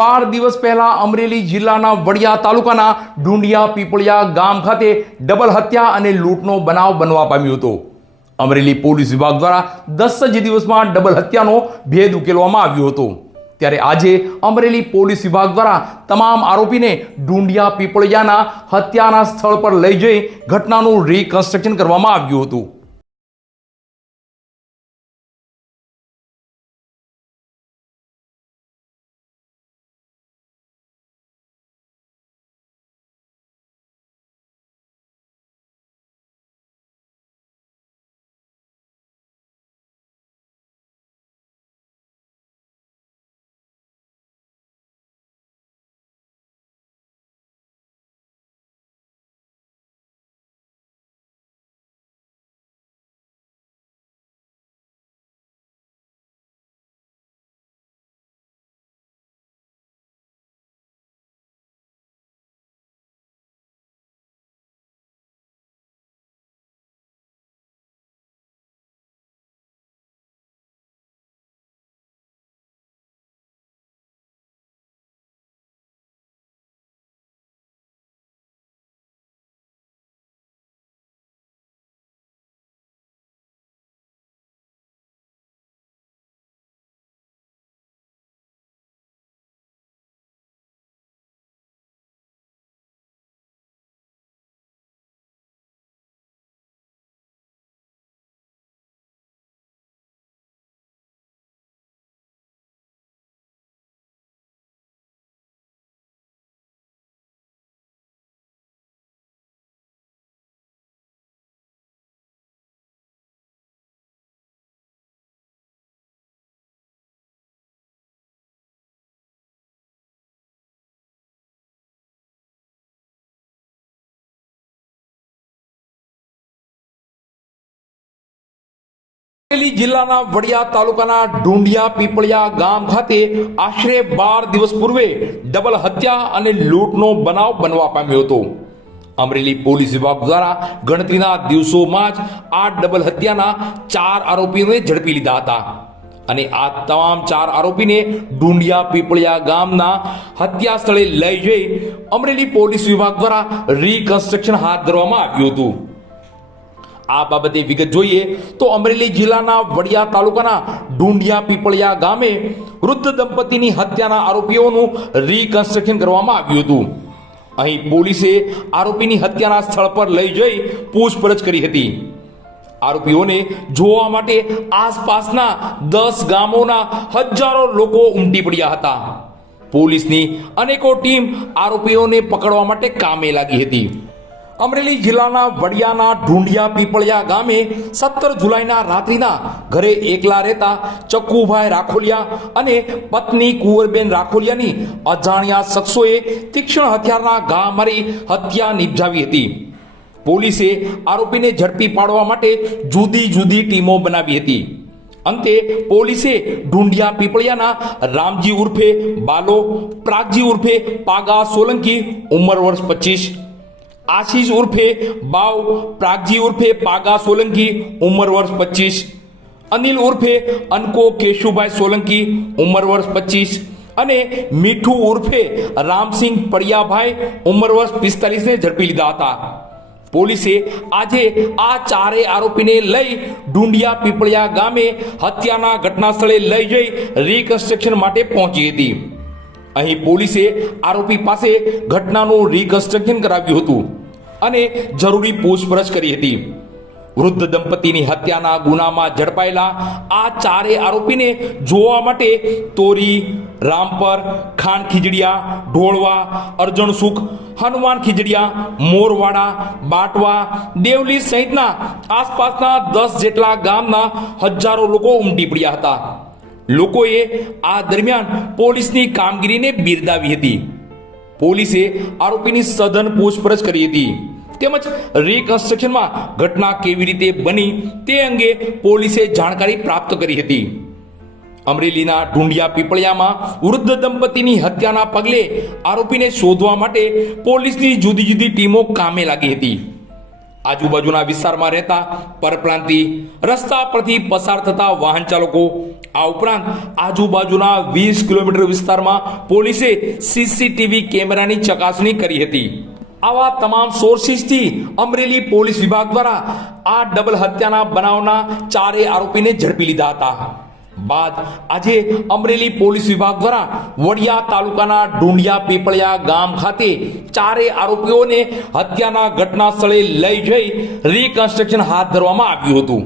બાર દિવસ પહેલા અમરેલી જિલ્લાના વડિયા તાલુકાના ઢુંડિયા પીપળિયા ગામ ખાતે ડબલ હત્યા અને લૂંટનો બનાવ બનવા પામ્યો હતો. અમરેલી પોલીસ વિભાગ દ્વારા દસ જ દિવસમાં ડબલ હત્યાનો ભેદ ઉકેલવામાં આવ્યો હતો. ત્યારે આજે અમરેલી પોલીસ વિભાગ દ્વારા તમામ આરોપીને ઢુંડિયા પીપળિયાના હત્યાના સ્થળ પર લઈ જઈ ઘટનાનું રિકન્સ્ટ્રક્શન કરવામાં આવ્યું હતું. અમરેલી જિલ્લાના વડિયા તાલુકાના ઢુંડિયા પીપળિયા ગામ ખાતે આશરે બાર દિવસ પૂર્વે ડબલ હત્યા અને લૂંટનો બનાવ બનવા પામ્યો હતો. અમરેલી પોલીસ વિભાગ દ્વારા ગણતરીના દિવસોમાં જ આ ડબલ હત્યાના ચાર આરોપીઓને ઝડપી લીધા હતા. અને આ તમામ ચાર આરોપીને ઢુંડિયા પીપળિયા ગામના હત્યા સ્થળે લઈ જઈ અમરેલી પોલીસ વિભાગ દ્વારા રિકન્સ્ટ્રક્શન હાથ ધરવામાં આવ્યું હતું. આ બાબતે વિગત જોઈએ તો અમરેલી જિલ્લાના વડિયા તાલુકાના ડુંડિયા પીપળિયા ગામે વૃદ્ધ દંપતીની હત્યાના આરોપીઓનું રિકન્સ્ટ્રક્શન કરવામાં આવ્યું હતું. અહીં પોલીસે આરોપીની હત્યાના સ્થળ પર લઈ જઈ પૂછપરછ કરી હતી. આરોપીઓને જોવા માટે આસપાસના દસ ગામોના હજારો લોકો ઉમટી પડ્યા હતા. પોલીસની અનેકો ટીમ આરોપીઓને પકડવા માટે કામે લાગી હતી. અમરેલી જિલ્લાના વડિયાના ઢુંડિયા પીપળિયા ગામે સત્તર જુલાઈના રાત્રિના ઘરે એકલા રહેતા ચક્કુભાઈ રાખોલિયા અને પત્ની કુંવરબેન રાખોલિયાની અજાણ્યા શખ્સોએ તીક્ષ્ણ હથિયારના ઘા મારી હત્યા નિપજાવી હતી. પોલીસે આરોપીને ઝડપી પાડવા માટે જુદી જુદી ટીમો બનાવી હતી. અંતે પોલીસે ઢુંડિયા પીપળિયાના રામજી ઉર્ફે બાલો, પ્રાગજી ઉર્ફે પાગા સોલંકી, ઉંમર વર્ષ પચીસ આશીષ ઉર્ફે બાવ પ્રાગજી ઉર્ફે પાગા સોલંકી ઉંમર વર્ષ પચીસ અનિલ ઉર્ફે અનકો કેશુભાઈ સોલંકી ઉંમર વર્ષ પચીસ અને મીઠું ઉર્ફે રામસિંહ પડિયાભાઈ ઉંમર વર્ષ પિસ્તાલીસને ઝડપી લીધા હતા પોલીસે આજે આ ચારેય આરોપીને લઈ ઢુંડિયા પીપળિયા ગામે હત્યાના ઘટના સ્થળે લઈ જઈ રિકન્સ્ટ્રક્શન માટે પહોંચી હતી. અહીં પોલીસે આરોપી પાસે ઘટનાનું રિકન્સ્ટ્રક્શન કરાવ્યું હતું અને જરૂરી પૂછપરછ કરી હતી. વૃદ્ધ દંપતીની હત્યાના ગુનામાં ઝડપાયેલા આ ચારે આરોપીને જોવા માટે તોરી, રામપર ખાન ખીજડીયા, ઢોળવા અર્જણસુખ હનુમાન ખીજડીયા, મોરવાડા, બાટવા, દેવલી સહિતના આસપાસના દસ જેટલા ગામના હજારો લોકો ઉમટી પડ્યા હતા. લોકોએ આ દરમિયાન પોલીસની કામગીરીને બિરદાવી હતી. પોલીસે આરોપીની સઘન પૂછપરછ કરી હતી. તેમજ રિકન્સ્ટ્રક્શનમાં ઘટના કેવી રીતે બની તે અંગે પોલીસે જાણકારી પ્રાપ્ત કરી હતી. અમરેલીના ઢુંડિયા પીપળિયામાં વૃદ્ધ દંપતીની હત્યાના પગલે આરોપીને શોધવા માટે પોલીસની જુદી જુદી ટીમો કામે લાગી હતી. આજુબાજુના વિસ્તારમાં રહેતા પરપ્રાંતિ રસ્તા પરથી પસાર થતા વાહન ચાલકો આ ઉપરાંત આજુબાજુના વીસ કિલોમીટર વિસ્તારમાં પોલીસે સીસીટીવી કેમેરાની ચકાસણી કરી હતી. આવા તમામ સોર્સિસથી અમરેલી પોલીસ વિભાગ દ્વારા આ ડબલ હત્યાના બનાવના ચારે આરોપીને ઝડપી લીધા હતા. બાદ આજે અમરેલી પોલીસ વિભાગ દ્વારા વડિયા તાલુકાના ઢુંડિયા પીપળિયા ગામ ખાતે ચારે આરોપીઓને હત્યાના ઘટના સ્થળે લઈ જઈ રિકન્સ્ટ્રક્શન હાથ ધરવામાં આવ્યું હતું.